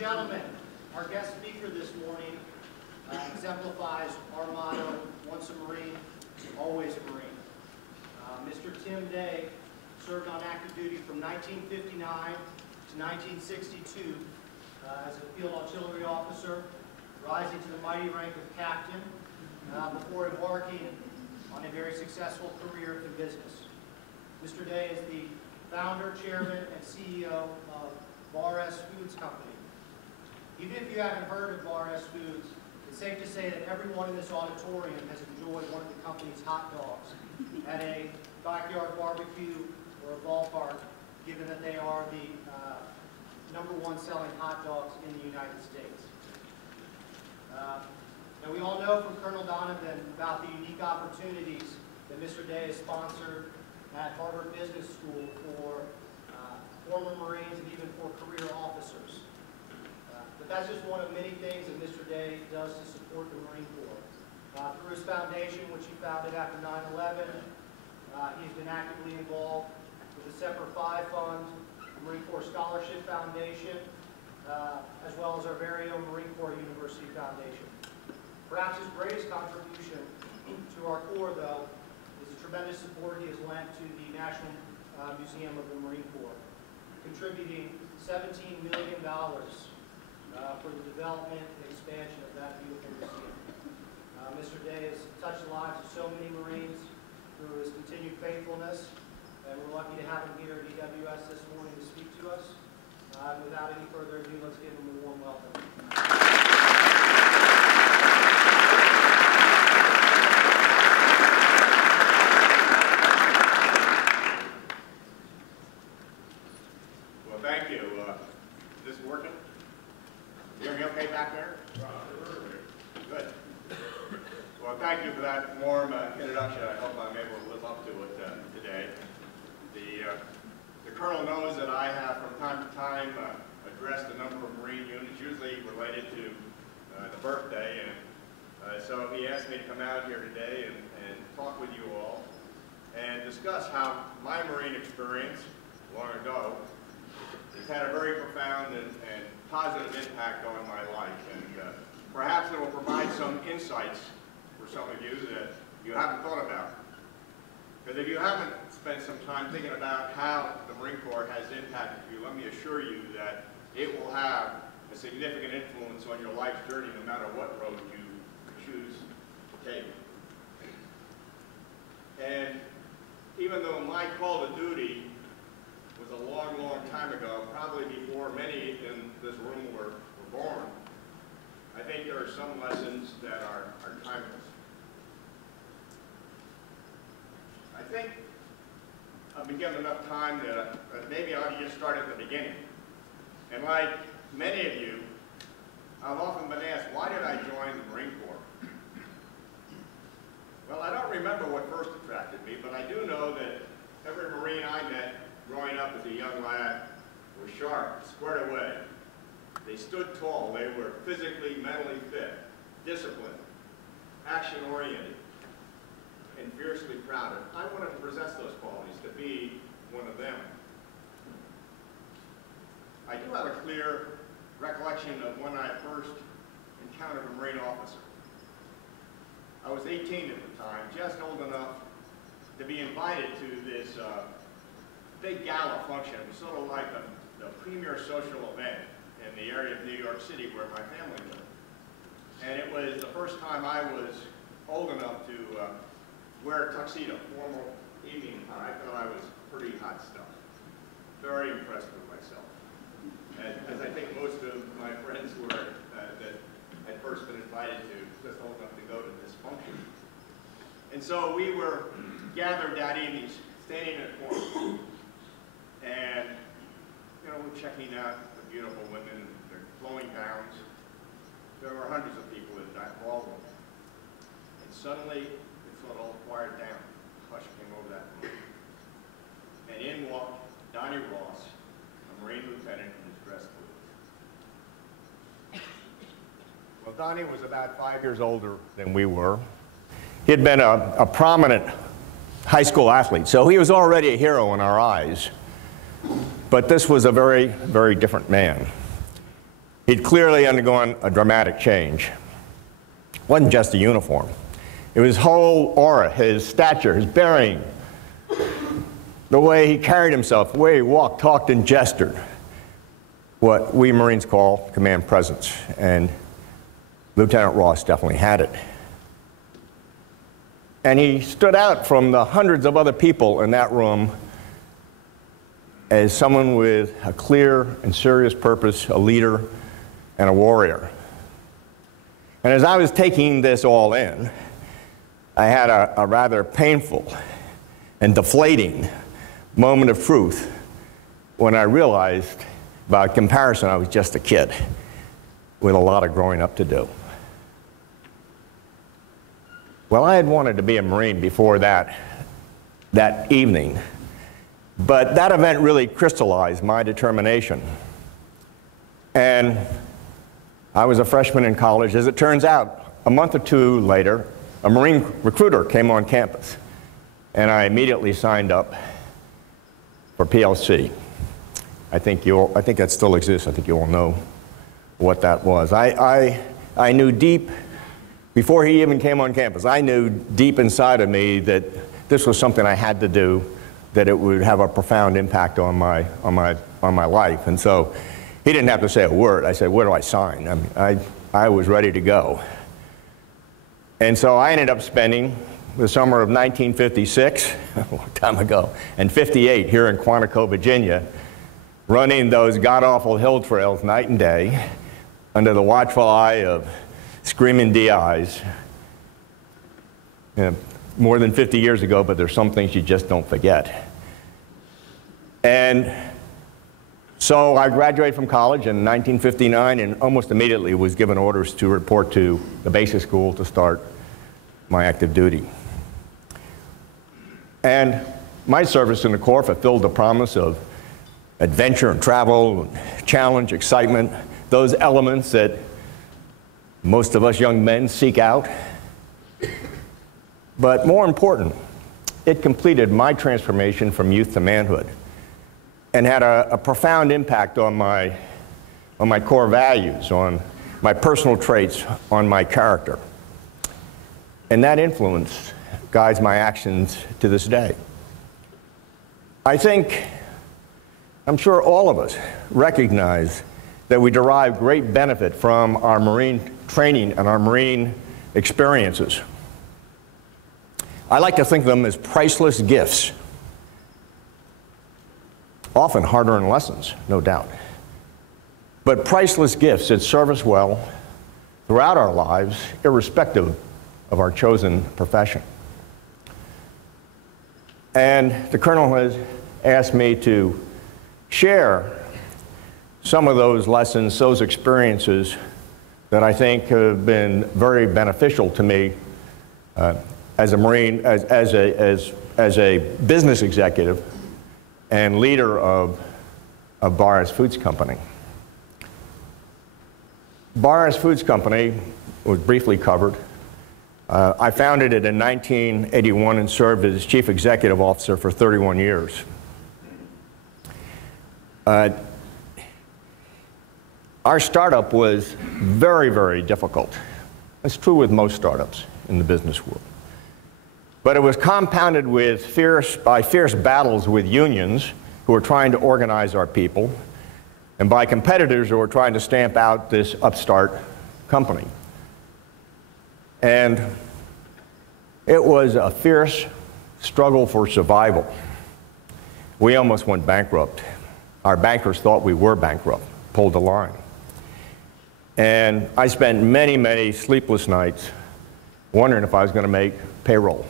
gentlemen, our guest speaker this morning exemplifies our motto, once a Marine, always a Marine. Mr. Tim Day served on active duty from 1959 to 1962 as a field artillery officer, rising to the mighty rank of captain before embarking on a very successful career in business. Mr. Day is the founder, chairman, and CEO of Bar S Foods Company. Even if you haven't heard of Bar S Foods, it's safe to say that everyone in this auditorium has enjoyed one of the company's hot dogs at a backyard barbecue or a ballpark, given that they are the #1 selling hot dogs in the United States. Now we all know from Colonel Donovan about the unique opportunities that Mr. Day has sponsored at Harvard Business School for former Marines and even for career officers. But that's just one of many things that Mr. Day does to support the Marine Corps. Through his foundation, which he founded after 9/11, he's been actively involved with the Semper Fi Fund, the Marine Corps Scholarship Foundation, as well as our very own Marine Corps University Foundation. Perhaps his greatest contribution to our Corps, though, is the tremendous support he has lent to the National Museum of the Marine Corps, contributing $17 million for the development and expansion of that beautiful museum. Mr. Day has touched the lives of so many Marines through his continued faithfulness, and we're lucky to have him here at EWS this morning to speak to us. Without any further ado, let's give him a warm welcome. Well, thank you. Is this working? You hear me okay back there? Good. Well, thank you for that warm introduction. I hope I'm able to live up to it today. The Colonel knows that I have from time to time addressed a number of Marine units, usually related to the birthday, and so he asked me to come out here today and talk with you all and discuss how my Marine experience long ago has had a very profound and positive impact on my life, and perhaps it will provide some insights for some of you that you haven't thought about. Because if you haven't spent some time thinking about how the Marine Corps has impacted you, let me assure you that it will have a significant influence on your life's journey no matter what road you choose to take. And even though my call to duty was a long, long time ago, probably before many in this room were born, I think there are some lessons that are timeless. I think I've been given enough time that maybe I ought to just start at the beginning. And like many of you, I've often been asked, why did I join the Marine Corps? Well, I don't remember what first attracted me, but I do know that every Marine I met growing up as a young lad were sharp, squared away. They stood tall. They were physically, mentally fit, disciplined, action-oriented, and fiercely proud. And I wanted to possess those qualities, to be one of them. I do have a clear recollection of when I first encountered a Marine officer. I was 18 at the time, just old enough to be invited to this big gala function. It was sort of like the premier social event in the area of New York City where my family lived. And it was the first time I was old enough to wear a tuxedo, formal evening attire. I thought I was pretty hot stuff. Very impressed with myself. As I think most of my friends were that had first been invited to, just old enough to go to this function. And so we were gathered that evening, standing in a corner. And, you know, we're checking out the beautiful women in their flowing gowns. There were hundreds of people in that ballroom. And suddenly, it sort of all quieted down. Hush came over that room. And in walked Donnie Ross, a Marine lieutenant in his dress boots. Well, Donnie was about 5 years older than we were. He had been a prominent high school athlete, so he was already a hero in our eyes. But this was a very, very different man. He'd clearly undergone a dramatic change. It wasn't just the uniform. It was his whole aura, his stature, his bearing, the way he carried himself, the way he walked, talked, and gestured. What we Marines call command presence, and Lieutenant Ross definitely had it. And he stood out from the hundreds of other people in that room as someone with a clear and serious purpose, a leader, and a warrior. And as I was taking this all in, I had a rather painful and deflating moment of truth when I realized, by comparison, I was just a kid with a lot of growing up to do. Well, I had wanted to be a Marine before that evening, but that event really crystallized my determination. And I was a freshman in college. As it turns out, a month or two later, a Marine recruiter came on campus, and I immediately signed up for PLC. I think that still exists. I think you all know what that was. I knew deep, before he even came on campus, I knew deep inside of me that this was something I had to do, that it would have a profound impact on my life. And so he didn't have to say a word. I said, where do I sign? I mean, I was ready to go. And so I ended up spending the summer of 1956, a long time ago, and 58 here in Quantico, Virginia, running those god-awful hill trails night and day under the watchful eye of screaming DIs. You know, more than 50 years ago, but there's some things you just don't forget. And so I graduated from college in 1959 and almost immediately was given orders to report to the basic school to start my active duty. And my service in the Corps fulfilled the promise of adventure and travel, challenge, excitement, those elements that most of us young men seek out. But more important, it completed my transformation from youth to manhood and had a profound impact on my core values, on my personal traits, on my character. And that influence guides my actions to this day. I'm sure all of us recognize that we derive great benefit from our Marine training and our Marine experiences. I like to think of them as priceless gifts, often hard-earned lessons, no doubt, but priceless gifts that serve us well throughout our lives, irrespective of our chosen profession. And the Colonel has asked me to share some of those lessons, those experiences that I think have been very beneficial to me as a Marine, as a business executive and leader of Barras Foods Company. Barras Foods Company was briefly covered. I founded it in 1981 and served as chief executive officer for 31 years. Our startup was very, very difficult. It's true with most startups in the business world. But it was compounded with fierce battles with unions who were trying to organize our people, and by competitors who were trying to stamp out this upstart company. And it was a fierce struggle for survival. We almost went bankrupt. Our bankers thought we were bankrupt, pulled the line. And I spent many, many sleepless nights wondering if I was going to make payroll.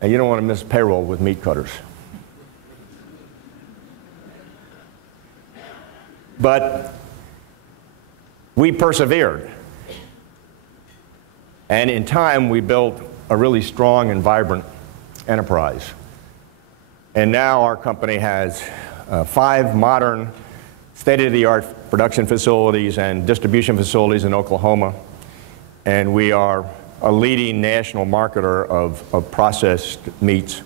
And you don't want to miss payroll with meat cutters. But we persevered. And in time, we built a really strong and vibrant enterprise. And now our company has 5 modern state-of-the-art production facilities and distribution facilities in Oklahoma. And we are a leading national marketer of processed meats.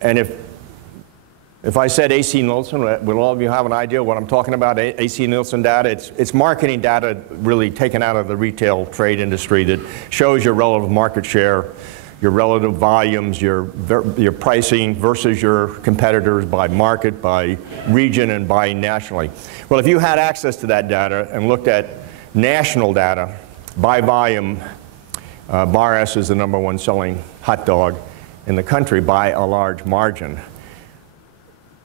And if If I said AC Nielsen, will all of you have an idea what I'm talking about? AC Nielsen data, it's marketing data really taken out of the retail trade industry that shows your relative market share, your relative volumes, your pricing versus your competitors by market, by region, and by nationally. Well, if you had access to that data and looked at national data by volume, Bar S is the #1 selling hot dog in the country by a large margin.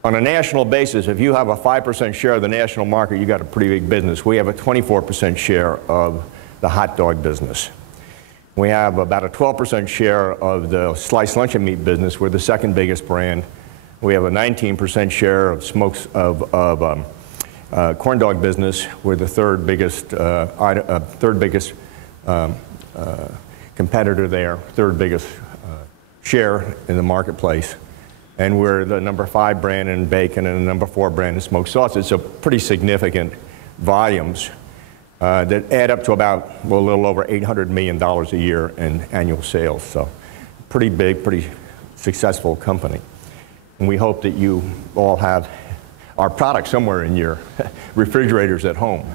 On a national basis, if you have a 5% share of the national market, you got a pretty big business. We have a 24% share of the hot dog business. We have about a 12% share of the sliced luncheon meat business. We're the second biggest brand. We have a 19% share of corn dog business. We're the third biggest competitor there, third biggest share in the marketplace. And we're the #5 brand in bacon and the #4 brand in smoked sausage. So pretty significant volumes that add up to about, well, a little over $800 million a year in annual sales. So pretty big, pretty successful company. And we hope that you all have our product somewhere in your refrigerators at home.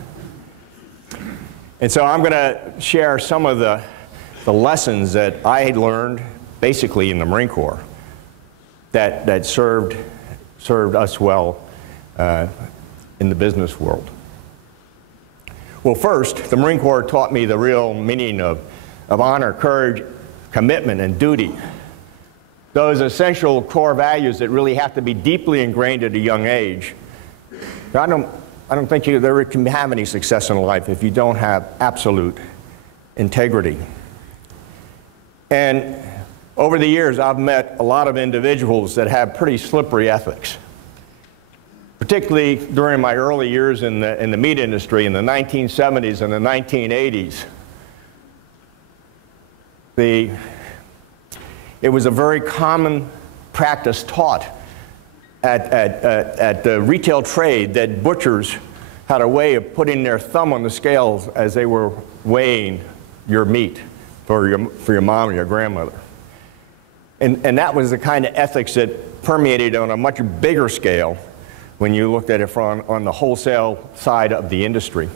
And so I'm going to share some of the lessons that I learned basically in the Marine Corps that served us well in the business world. Well, first, the Marine Corps taught me the real meaning of honor, courage, commitment, and duty. Those essential core values that really have to be deeply ingrained at a young age. I don't think you ever can have any success in life if you don't have absolute integrity. And over the years, I've met a lot of individuals that have pretty slippery ethics. Particularly during my early years in the meat industry in the 1970s and the 1980s. It was a very common practice taught at the retail trade that butchers had a way of putting their thumb on the scales as they were weighing your meat for your mom or your grandmother. And that was the kind of ethics that permeated on a much bigger scale when you looked at it on the wholesale side of the industry.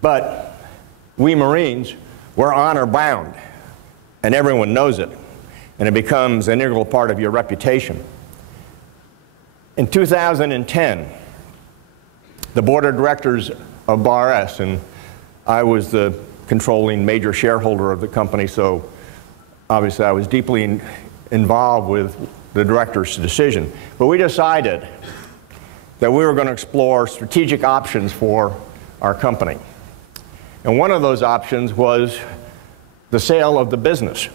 But we Marines, we're honor bound, and everyone knows it, and it becomes an integral part of your reputation. In 2010, the board of directors of Bar S, and I was the controlling major shareholder of the company, so obviously I was deeply involved with the director's decision. But we decided that we were going to explore strategic options for our company. And one of those options was the sale of the business.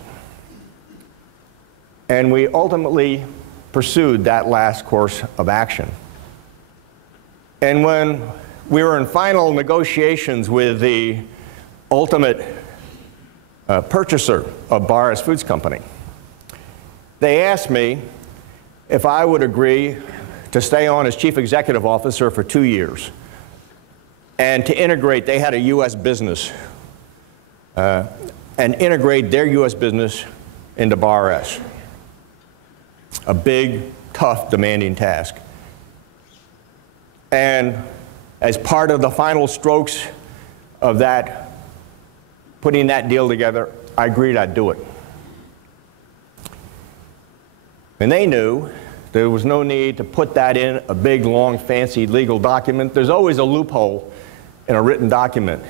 And we ultimately pursued that last course of action. And when we were in final negotiations with the ultimate purchaser of Bar S Foods Company, they asked me if I would agree to stay on as chief executive officer for 2 years and to integrate, they had a U.S. business, and integrate their U.S. business into Bar S. A big, tough, demanding task. And as part of the final strokes of that, putting that deal together, I agreed I'd do it. And they knew there was no need to put that in a big, long, fancy legal document. There's always a loophole in a written document.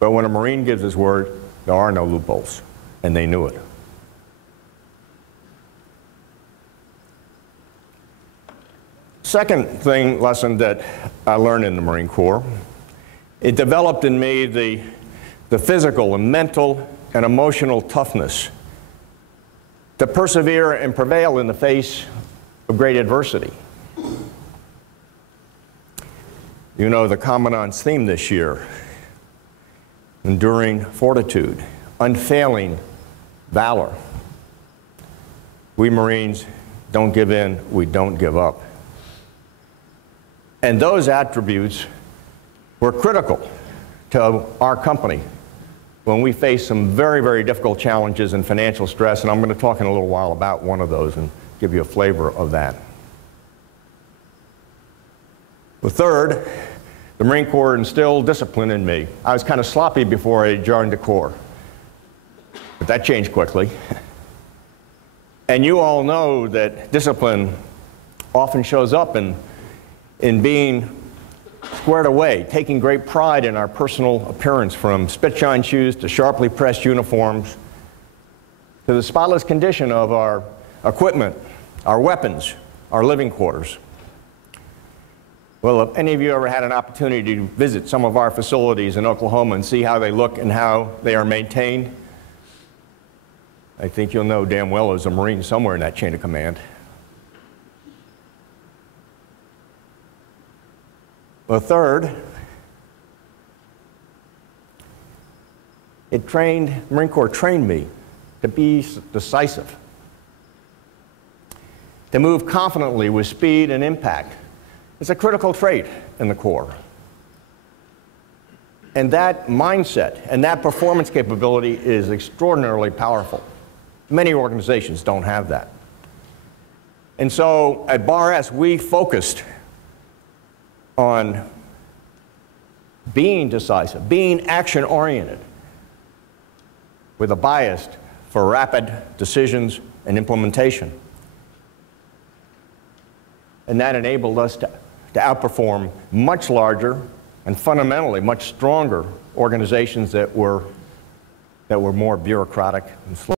But when a Marine gives his word, there are no loopholes, and they knew it. Second lesson that I learned in the Marine Corps, it developed in me the physical and mental and emotional toughness to persevere and prevail in the face of great adversity. You know the Commandant's theme this year, enduring fortitude, unfailing valor. We Marines don't give in, we don't give up. And those attributes were critical to our company when we faced some very, very difficult challenges and financial stress, and I'm going to talk in a little while about one of those and give you a flavor of that. The third, the Marine Corps instilled discipline in me. I was kind of sloppy before I joined the Corps, but that changed quickly. And you all know that discipline often shows up in being squared away, taking great pride in our personal appearance, from spit-shine shoes to sharply pressed uniforms, to the spotless condition of our equipment, our weapons, our living quarters. Well, if any of you ever had an opportunity to visit some of our facilities in Oklahoma and see how they look and how they are maintained, I think you'll know damn well there's a Marine somewhere in that chain of command. The third, the Marine Corps trained me to be decisive, to move confidently with speed and impact. It's a critical trait in the Corps. And that mindset and that performance capability is extraordinarily powerful. Many organizations don't have that. And so at Bar S, we focused on being decisive, being action-oriented, with a bias for rapid decisions and implementation. And that enabled us to outperform much larger and fundamentally much stronger organizations that were more bureaucratic and slow.